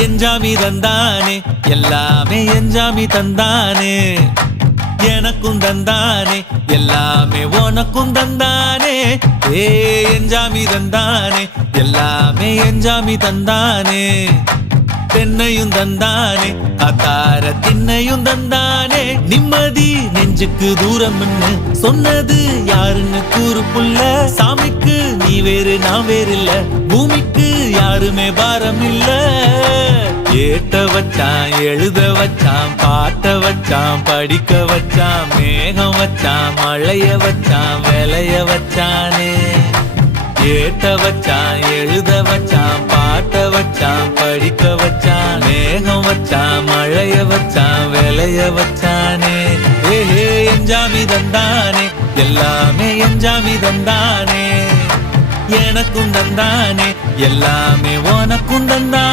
எஞ்சாமி தந்தானே எல்லாமே எஞ்சாமி தந்தானே எனக்கும் தந்தானே எல்லாமே உனக்கும் தந்தானே ஏ எஞ்சாமி தந்தானே எல்லாமே எஞ்சாமி தந்தானே தென்னையும் தந்தானே அத்தார திண்ணையும் தந்தானே நிம்மதி நெஞ்சுக்கு தூரம்னு சொன்னது யாருன்னு கூறு புள்ள சாமிக்கு நீ வேறு நான் வேறு இல்ல பூமிக்கு யாருமே பாரம் இல்ல ஏட்ட வச்சான் எழுத வச்சான் பாட்ட வச்சான் படிக்க வச்சான் மேகம் வச்சான் மழைய வச்சான் விளைய வச்சானே ஏட்ட வச்சான் எழுத வச்சான் பாட்ட வச்சான் படிக்க வச்சான் மேகம் வச்சான் மழைய வச்சான் விளைய வச்சானே ஏஹே எஞ்சாமி தந்தானே எல்லாமே எஞ்சாமி தந்தானே எனக்கும் தந்தானே எல்லாமே உனக்கும் தந்தானே